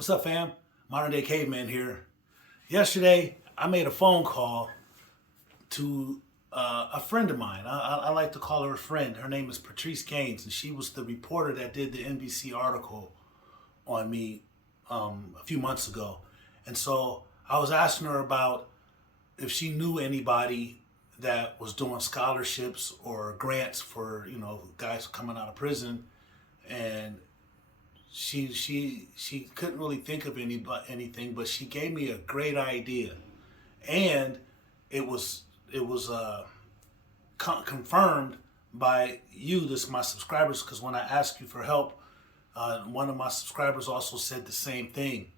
What's up, fam? Modern Day Caveman here. Yesterday, I made a phone call to a friend of mine. I like to call her a friend. Her name is Patrice Gaines, and she was the reporter that did the NBC article on me a few months ago. And so I was asking her about if she knew anybody that was doing scholarships or grants for, guys coming out of prison, and she couldn't really think of anything, but she gave me a great idea, and it was confirmed by you, my subscribers, because when I asked you for help, one of my subscribers also said the same thing.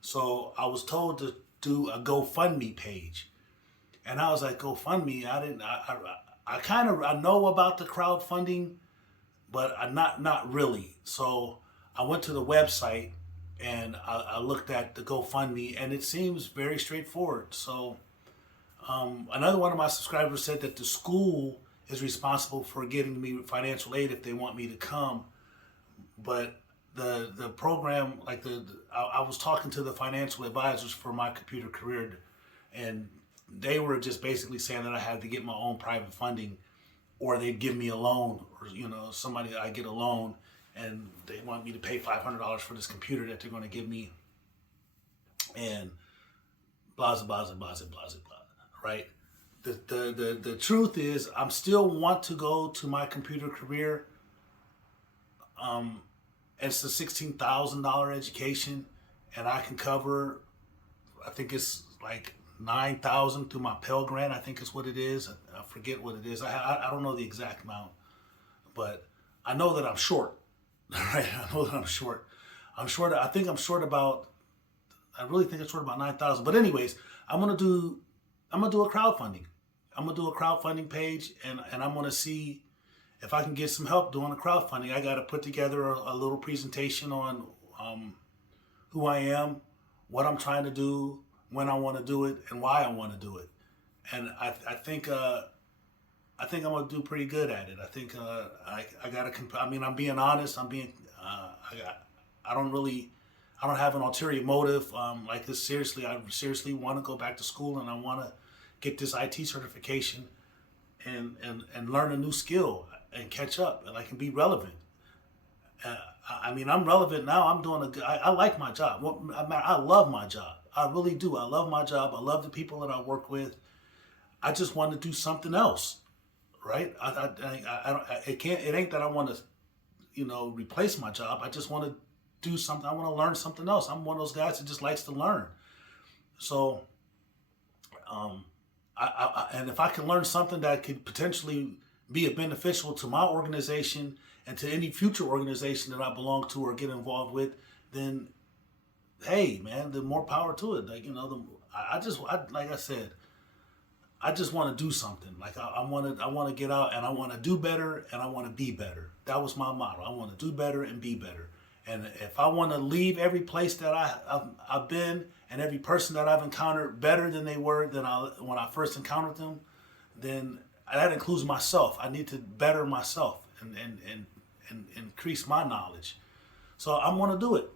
So I was told to do a GoFundMe page, and I was like, GoFundMe? I know about the crowdfunding, but not really. So I went to the website and I looked at the GoFundMe, and it seems very straightforward. So another one of my subscribers said that the school is responsible for getting me financial aid if they want me to come. But the program, I was talking to the financial advisors for my computer career, and they were just basically saying that I had to get my own private funding, or they'd give me a loan, or I get a loan, and they want me to pay $500 for this computer that they're going to give me, and blah blah blah blah blah blah, right? The truth is, I still want to go to my computer career. It's a $16,000 education, and I can cover, I think it's like $9,000 through my Pell Grant. I think is what it is. I forget what it is. I don't know the exact amount, but I know that I'm short. Right, I know that I'm short. I think I'm short about. I really think I'm short about 9,000. But anyways, I'm gonna do a crowdfunding. I'm gonna do a crowdfunding page, and I'm gonna see if I can get some help doing the crowdfunding. I got to put together a little presentation on who I am, what I'm trying to do, when I want to do it, and why I want to do it. And I think I'm gonna do pretty good at it. I think I gotta. I'm being honest. I don't have an ulterior motive. Like this, seriously, I seriously want to go back to school, and I want to get this IT certification and learn a new skill and catch up, and I can be relevant. I'm relevant now. I'm doing I like my job. I love my job. I really do. I love my job. I love the people that I work with. I just want to do something else. Right? It ain't that I want to, replace my job. I just want to do something. I want to learn something else. I'm one of those guys that just likes to learn. So, and if I can learn something that could potentially be beneficial to my organization and to any future organization that I belong to or get involved with, then, hey, man, the more power to it. Like I said, I just want to do something. Like I want to get out, and I want to do better, and I want to be better. That was my motto. I want to do better and be better. And if I want to leave every place that I've been and every person that I've encountered better than they were when I first encountered them, then that includes myself. I need to better myself and increase my knowledge. So I'm going to do it.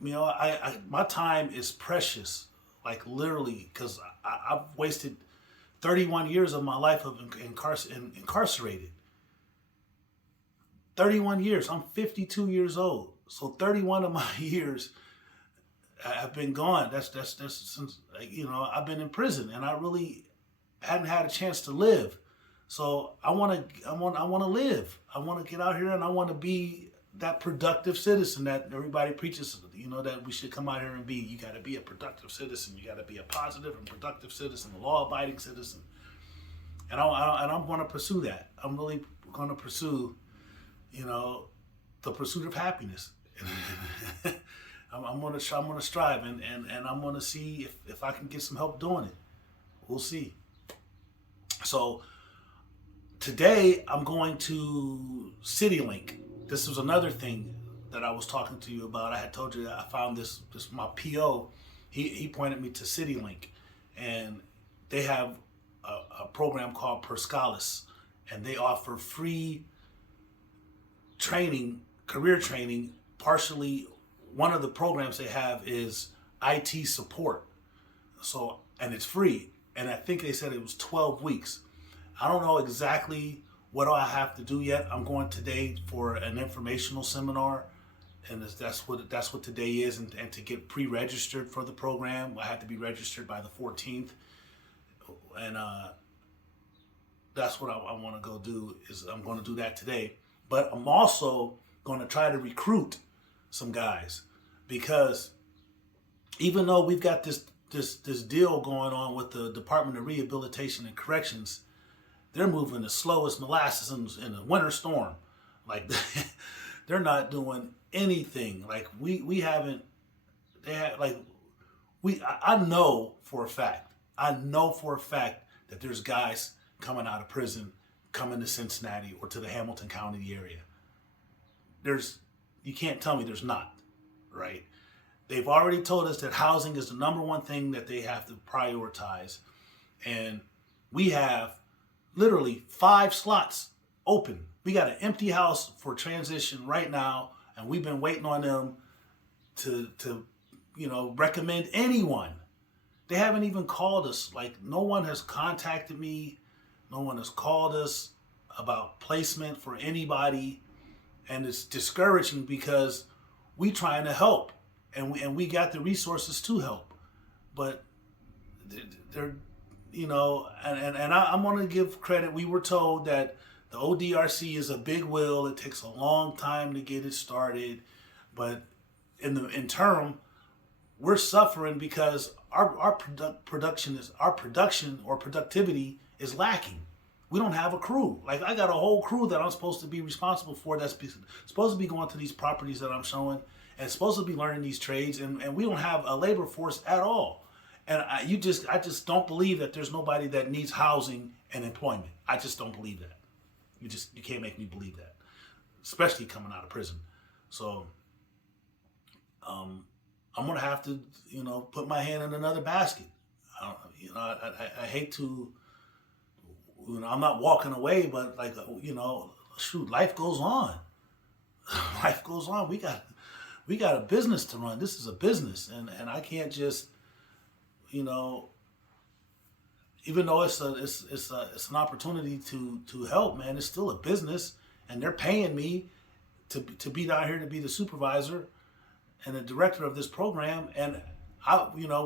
My time is precious, like literally, because I've wasted 31 years of my life of incarcerated. 31 years. I'm 52 years old. So 31 of my years have been gone. That's since, I've been in prison, and I really hadn't had a chance to live. So I want to live. I want to get out here, and I want to be that productive citizen that everybody preaches, that we should come out here and be. You got to be a productive citizen. You got to be a positive and productive citizen, a law-abiding citizen. And I'm going to pursue that. I'm really going to pursue, the pursuit of happiness. I'm going to strive, and I'm going to see if I can get some help doing it. We'll see. So today I'm going to CityLink. This was another thing that I was talking to you about. I had told you that I found this my PO. He pointed me to CityLink, and they have a program called Perscalis, and they offer free training, career training, partially one of the programs they have is IT support. So, and it's free. And I think they said it was 12 weeks. I don't know exactly what I have to do yet. I'm going today for an informational seminar, and that's what today is. And to get pre-registered for the program, I have to be registered by the 14th. And that's what I want to go do. Is I'm going to do that today. But I'm also going to try to recruit some guys, because even though we've got this deal going on with the Department of Rehabilitation and Corrections, they're moving as slow as molasses in a winter storm. Like they're not doing anything. Like we haven't. They have like I know for a fact. I know for a fact that there's guys coming out of prison, coming to Cincinnati or to the Hamilton County area. You can't tell me there's not, right? They've already told us that housing is the number one thing that they have to prioritize. And we have literally 5 slots open. We got an empty house for transition right now, and we've been waiting on them to recommend anyone. They haven't even called us. Like, no one has contacted me. No one has called us about placement for anybody. And it's discouraging because we trying to help. And we got the resources to help, but they're, I'm going to give credit. We were told that the ODRC is a big wheel. It takes a long time to get it started, but in term, we're suffering because our production or productivity is lacking. We don't have a crew. Like, I got a whole crew that I'm supposed to be responsible for, that's supposed to be going to these properties that I'm showing, and supposed to be learning these trades, and we don't have a labor force at all. And I just don't believe that there's nobody that needs housing and employment. I just don't believe that. You can't make me believe that, especially coming out of prison. So I'm gonna have to put my hand in another basket. I hate to. I'm not walking away, but shoot, life goes on. Life goes on. We got a business to run. This is a business, and I can't just, even though it's an opportunity to help, man. It's still a business, and they're paying me to be down here to be the supervisor and the director of this program. And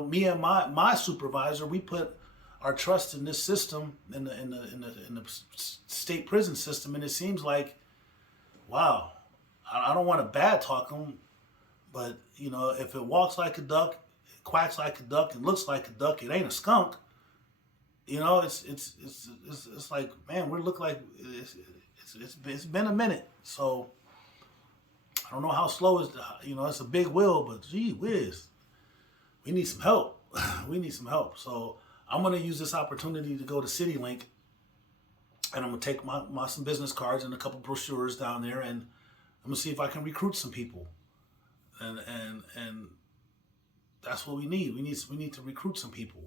me and my supervisor, we put our trust in this system, in the state prison system, and it seems like, wow, I don't want to bad talk them. But, if it walks like a duck, it quacks like a duck, and looks like a duck, it ain't a skunk. It's like, man, we look like it's been a minute. So I don't know how slow it's a big wheel, but gee whiz, we need some help. We need some help. So I'm going to use this opportunity to go to CityLink, and I'm going to take some business cards and a couple brochures down there, and I'm going to see if I can recruit some people. And that's what we need. We need to recruit some people.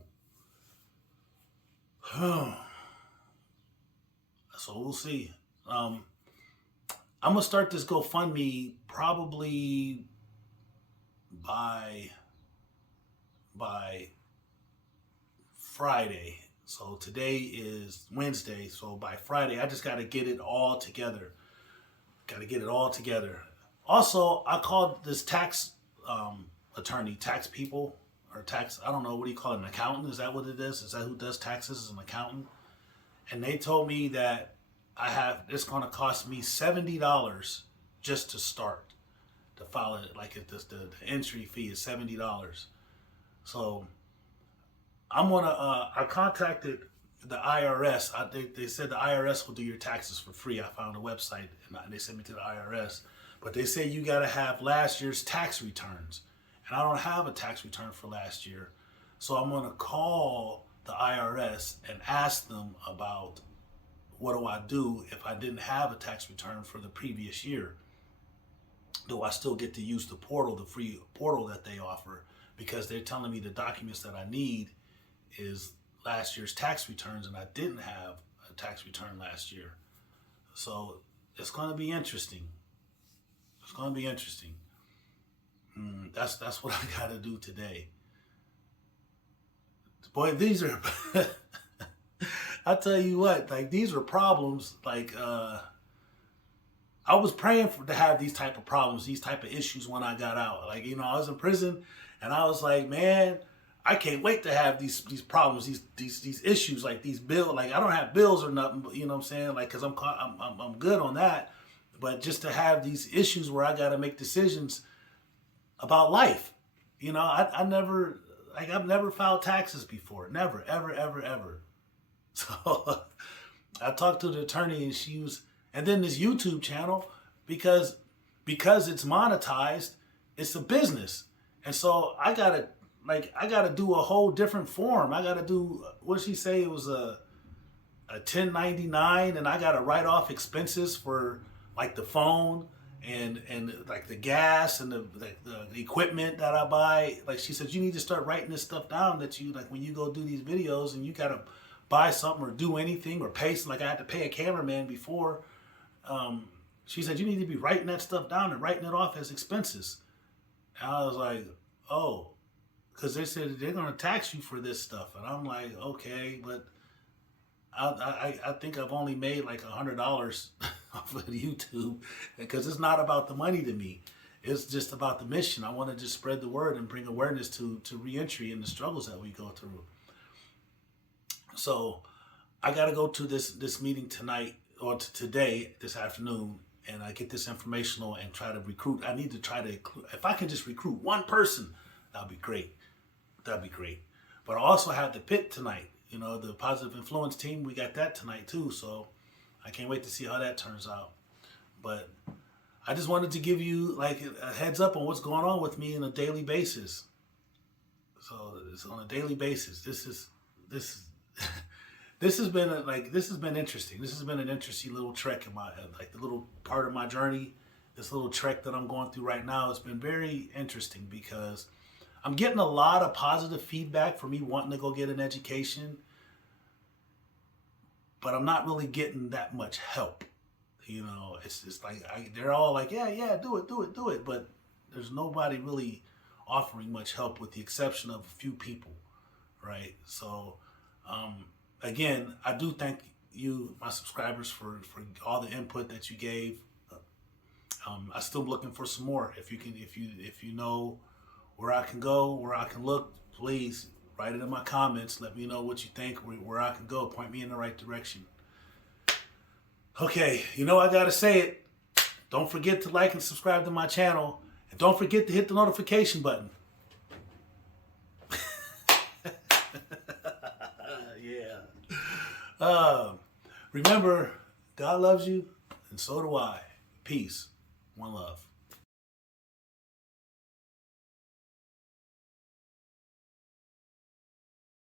So we'll see. I'm gonna start this GoFundMe probably by Friday. So today is Wednesday. So by Friday, I just got to get it all together. Also, I called this tax attorney, tax people, or tax, I don't know, what do you call it, an accountant? Is that what it is? Is that who does taxes, is an accountant? And they told me that it's going to cost me $70 just to start, to file it. Like the entry fee is $70. So I contacted the IRS. They said the IRS will do your taxes for free. I found a website and they sent me to the IRS. But they say you got to have last year's tax returns. And I don't have a tax return for last year. So I'm going to call the IRS and ask them about what do I do if I didn't have a tax return for the previous year. Do I still get to use the portal, the free portal that they offer? Because they're telling me the documents that I need is last year's tax returns, and I didn't have a tax return last year. So it's going to be interesting. That's what I got to do today. Boy, these are, I tell you what, like these are problems. Like I was praying to have these type of problems, these type of issues when I got out. Like, you know, I was in prison and I was like, man, I can't wait to have these problems, these issues, like these bills. Like I don't have bills or nothing, but you know what I'm saying? Like, cause I'm good on that. But just to have these issues where I got to make decisions about life. You know, I never, like, I've never filed taxes before. Never, ever, ever, ever. So I talked to the attorney and she was, and then this YouTube channel, because it's monetized, it's a business. And so I gotta do a whole different form. I gotta do, what did she say? It was a 1099, and I gotta write off expenses for like the phone and like the gas and the equipment that I buy. Like she said, you need to start writing this stuff down that you, like when you go do these videos and you gotta buy something or do anything or pay some, like I had to pay a cameraman before. She said, you need to be writing that stuff down and writing it off as expenses. And I was like, oh, because they said they're going to tax you for this stuff. And I'm like, okay, but I think I've only made like $100 off of YouTube, because it's not about the money to me. It's just about the mission. I want to just spread the word and bring awareness to reentry and the struggles that we go through. So I got to go to this meeting tonight, or today, this afternoon, and I get this informational and try to recruit. I need to try to, if I can just recruit one person, that'd be great. That'd be great. But I also have the pit tonight. You know, the positive influence team, we got that tonight too. So I can't wait to see how that turns out. But I just wanted to give you like a heads up on what's going on with me on a daily basis. So it's on a daily basis. This has been interesting. This has been an interesting little trek in my, like the little part of my journey. This little trek that I'm going through right now has been very interesting, because I'm getting a lot of positive feedback for me wanting to go get an education, but I'm not really getting that much help. You know, it's like they're all like, yeah, do it. But there's nobody really offering much help, with the exception of a few people, right? So, again, I do thank you, my subscribers, for all the input that you gave. I'm still looking for some more. If you know where I can go, where I can look, please write it in my comments. Let me know what you think, where I can go. Point me in the right direction. Okay, you know I gotta say it. Don't forget to like and subscribe to my channel. And don't forget to hit the notification button. Yeah. Remember, God loves you, and so do I. Peace. One love.